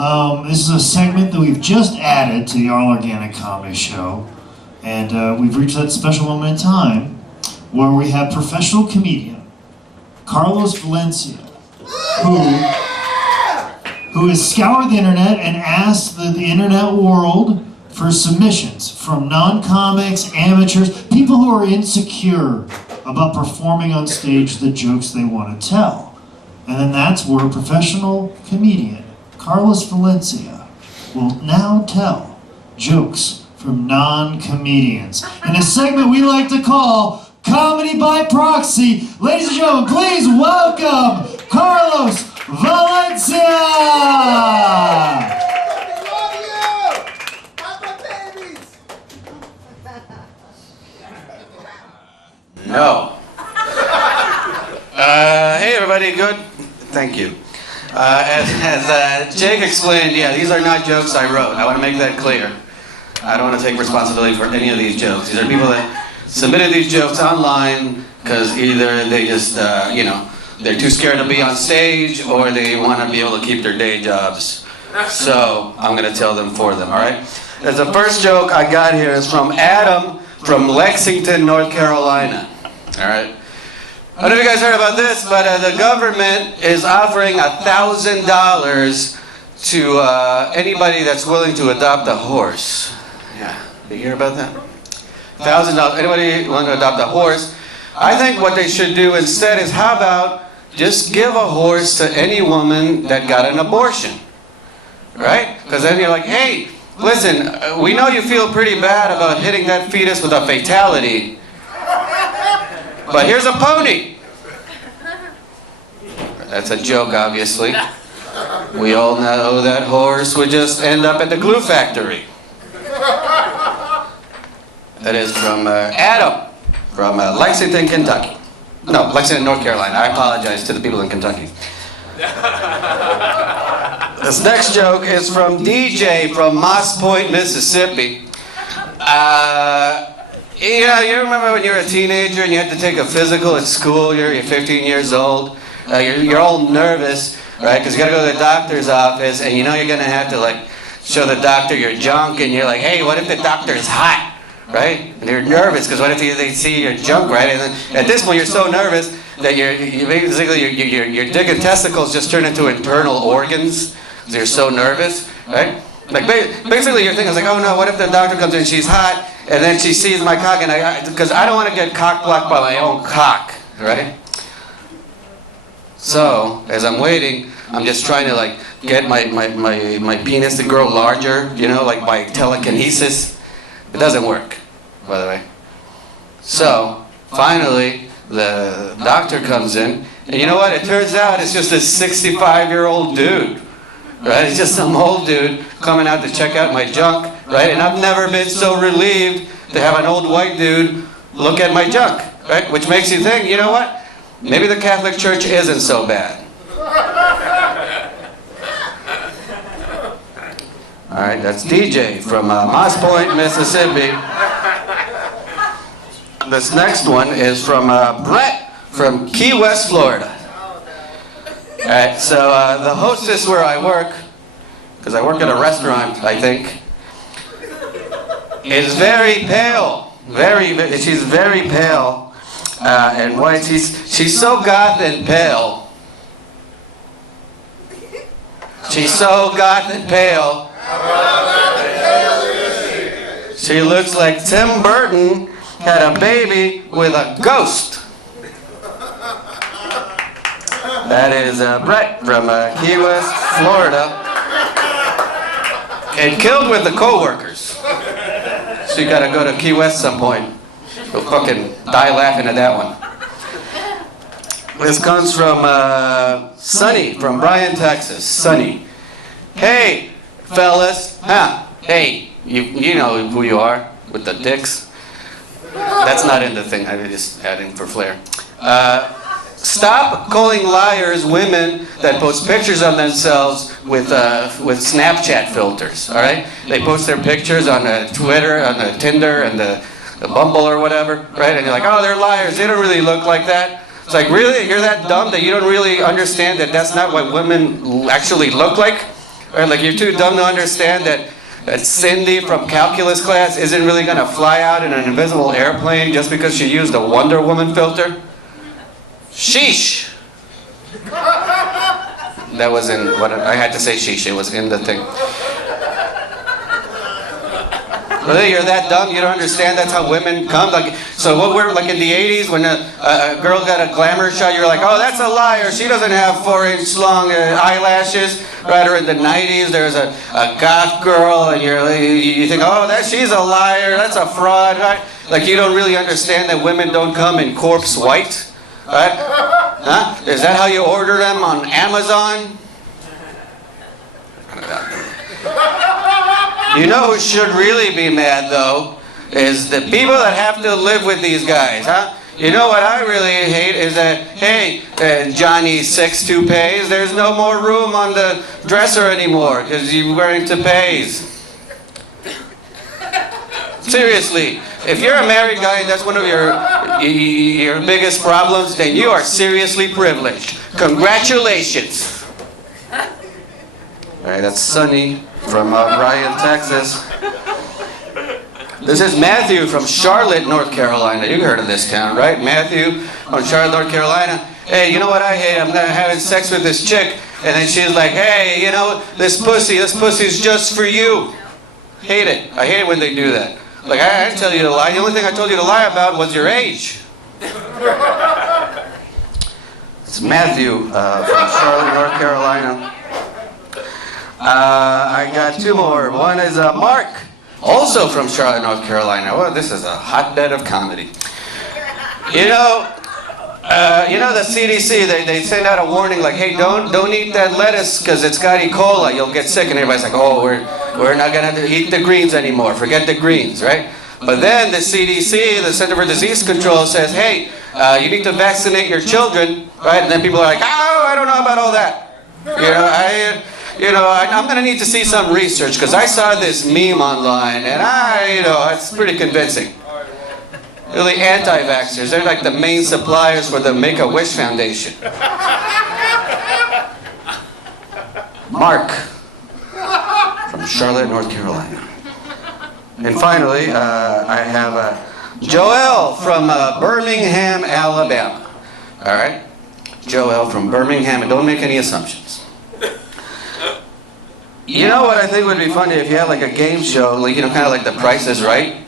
This is a segment that we've just added to the All Organic Comedy Show, and we've reached that special moment in time where we have professional comedian Carlos Valencia, who has scoured the internet and asked the internet world for submissions from non-comics, amateurs, people who are insecure about performing on stage the jokes they want to tell. And then that's where a professional comedian, Carlos Valencia, will now tell jokes from non-comedians in a segment we like to call Comedy by Proxy. Ladies and gentlemen, please welcome Carlos Valencia! No. Hey everybody, good? Thank you. As Jake explained, yeah, these are not jokes I wrote. I want to make that clear. I don't want to take responsibility for any of these jokes. These are people that submitted these jokes online because either they just, they're too scared to be on stage or they want to be able to keep their day jobs. So I'm going to tell them for them, all right? As the first joke I got here is from Adam from Lexington, North Carolina. All right. I don't know if you guys heard about this, but the government is offering $1,000 to anybody that's willing to adopt a horse. Yeah, did you hear about that? $1,000. Anybody willing to adopt a horse? I think what they should do instead is, how about just give a horse to any woman that got an abortion, right? Because then you're like, hey, listen, we know you feel pretty bad about hitting that fetus with a fatality. But here's a pony. That's a joke, obviously. We all know that horse would just end up at the glue factory. That is from Adam, from Lexington, Kentucky. No, Lexington, North Carolina. I apologize to the people in Kentucky. This next joke is from Deejay from Moss Point, Mississippi. You remember when you were a teenager and you had to take a physical at school, you're 15 years old, you're all nervous, right, because you got to go to the doctor's office and you know you're going to have to show the doctor your junk and you're like, hey, what if the doctor's hot, right? And you're nervous because what if they see your junk, right? And then at this point you're so nervous that your dick and testicles just turn into internal organs because you're so nervous, right? Like basically you're thinking, oh no, what if the doctor comes in, she's hot, and then she sees my cock, and because I don't want to get cock blocked by my own cock, right? So, as I'm waiting, I'm just trying to get my penis to grow larger, by telekinesis. It doesn't work, by the way. So, finally, the doctor comes in, and you know what? It turns out it's just a 65-year-old dude. Right? It's just some old dude coming out to check out my junk, right? And I've never been so relieved to have an old white dude look at my junk, right? Which makes you think, you know what? Maybe the Catholic Church isn't so bad. All right, that's Deejay from Moss Point, Mississippi. This next one is from Brett from Key West, Florida. Alright, so the hostess where I work, because I work at a restaurant, I think, is very pale. She's very pale and white. She's so goth and pale. She's so goth and pale. She looks like Tim Burton had a baby with a ghost. That is Brett from Key West, Florida. And killed with the co-workers. So you gotta go to Key West some point. You'll fucking die laughing at that one. This comes from Sunni from Bryan, Texas. Sunni. Hey, fellas. Huh? Hey, you know who you are with the dicks. That's not in the thing. I'm just adding for flair. Stop calling liars women that post pictures of themselves with Snapchat filters, all right? They post their pictures on Twitter, on Tinder, and the Bumble or whatever, right? And you're like, oh, they're liars. They don't really look like that. It's like, really? You're that dumb that you don't really understand that that's not what women actually look like? Right? Like you're too dumb to understand that Cindy from calculus class isn't really gonna fly out in an invisible airplane just because she used a Wonder Woman filter? Sheesh! That was in what I had to say. Sheesh. It was in the thing. Really, you're that dumb? You don't understand that's how women come? Like, so what we're like in the 80s when a girl got a glamour shot, you're like, oh, that's a liar. She doesn't have 4-inch long eyelashes. Right, or in the 90s, there's a goth girl, and you think, oh, she's a liar. That's a fraud. Right? Like you don't really understand that women don't come in corpse white. Right? Huh? Is that how you order them on Amazon? You know who should really be mad, though, is the people that have to live with these guys, huh? You know what I really hate is that, hey, Johnny 6 toupees, there's no more room on the dresser anymore because you're wearing toupees. Seriously, if you're a married guy and that's one of your biggest problems, then you are seriously privileged. Congratulations. All right, that's Sunni from Bryan, Texas. This is Matthew from Charlotte, North Carolina. You've heard of this town, right? Matthew from Charlotte, North Carolina. Hey, you know what I hate? I'm having sex with this chick, and then she's like, hey, you know, this pussy's just for you. Hate it. I hate it when they do that. Like, I didn't tell you to lie. The only thing I told you to lie about was your age. It's Matthew from Charlotte, North Carolina. I got two more. One is Marc, also from Charlotte, North Carolina. Well, this is a hotbed of comedy. You know the CDC, they send out a warning like, hey, don't eat that lettuce because it's got E. coli. You'll get sick. And everybody's like, oh, we're not going to eat the greens anymore. Forget the greens, right? But then the CDC, the Center for Disease Control, says, hey, you need to vaccinate your children, right? And then people are like, oh, I don't know about all that. I'm going to need to see some research because I saw this meme online and it's pretty convincing. Really anti-vaxxers. They're like the main suppliers for the Make-A-Wish Foundation. Marc from Charlotte, North Carolina. And finally, I have Joelle from Birmingham, Alabama. All right? Joelle from Birmingham, and don't make any assumptions. You know what I think would be funny if you had like a game show, like kind of like The Price is Right?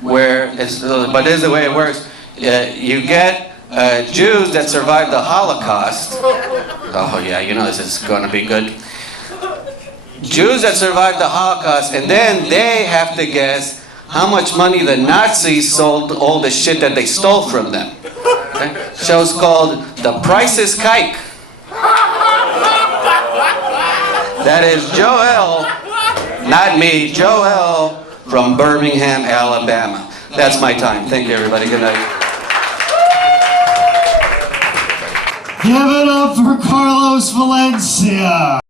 Where but this is the way it works. You get Jews that survived the Holocaust. Oh yeah, this is going to be good. Jews that survived the Holocaust, and then they have to guess how much money the Nazis sold all the shit that they stole from them. Okay? Show's called The Price is Kike. That is Joelle, not me, Joelle from Birmingham, Alabama. That's my time. Thank you, everybody. Good night. Give it up for Carlos Valencia.